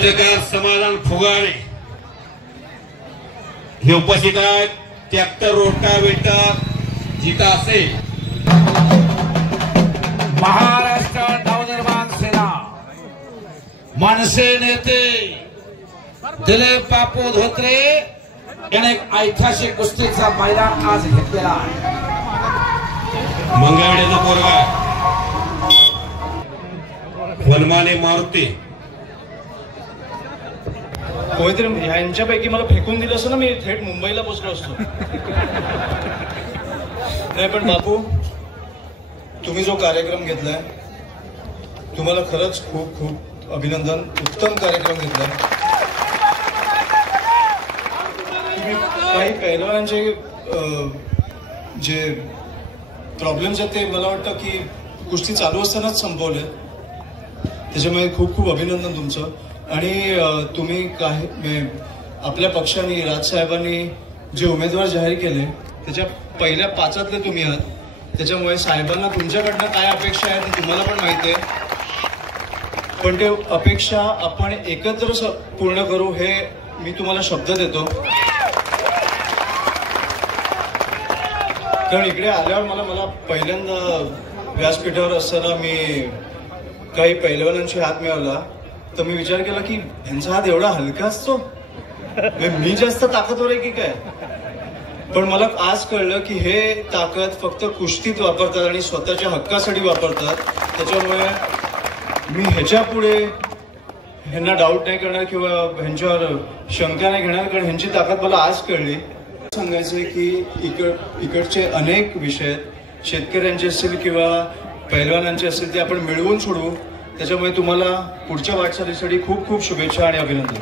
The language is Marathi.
पत्रकार समाधान फुगाणे हे उपस्थित आहेत। ट्रॅक्टर रोटावेटर जिथं असेल महाराष्ट्र नवनिर्माण सेना मनसे नेते दिलीप बापू धोत्रे याने एक ऐतिहासिक कुस्तीचा मैदान आज घेतलेला आहे। मंगळवेढ्याचा पोरगा वनमाने मारुती कोणीतरी ह्यांच्यापैकी मला फेकून दिलं असं ना, मी थेट मुंबईला पोहोचलो असतो। नाही पण बापू, तुम्ही जो कार्यक्रम घेतलाय तुम्हाला खरंच खूप खूप अभिनंदन। उत्तम कार्यक्रम घेतलाय तुम्ही। काही पैलवानांचे जे प्रॉब्लेम्स आहेत ते मला वाटतं की कुस्ती चालू असतानाच संपवले, त्याच्यामुळे खूप खूप अभिनंदन तुमचं। आणि तुम्ही काही आपल्या पक्षाने राजसाहेबांनी जे उमेदवार जाहीर केले त्याच्या पहिल्या 5 तुम्ही आहात, त्याच्यामुळे साहेबांना तुमच्याकडनं काय अपेक्षा आहे ते तुम्हाला पण माहिती आहे। पण ते अपेक्षा आपण एकत्र पूर्ण करू हे मी तुम्हाला शब्द देतो। कारण इकडे आल्यावर मला पहिल्यांदा व्यासपीठावर असताना मी काही पैलवानांशी हात मिळवला तर मी विचार केला की यांचा हात एवढा हलका असतो, मी जास्त ताकदवर आहे की काय। पण मला आज कळलं की हे ताकद फक्त कुस्तीत वापरतात आणि स्वतःच्या हक्कासाठी वापरतात। त्याच्यामुळे मी ह्याच्या पुढे ह्यांना डाऊट नाही करणार किंवा ह्यांच्यावर शंका नाही घेणार, कारण ह्यांची ताकद मला आज कळली। सांगायचंय की इकडचे अनेक विषय शेतकऱ्यांचे असतील किंवा पैलवानांचे असतील ते आपण मिळवून सोडवू। त्याच्यामुळे तुम्हाला पुढच्या वाटचालीसाठी खूप खूप शुभेच्छा आणि अभिनंदन।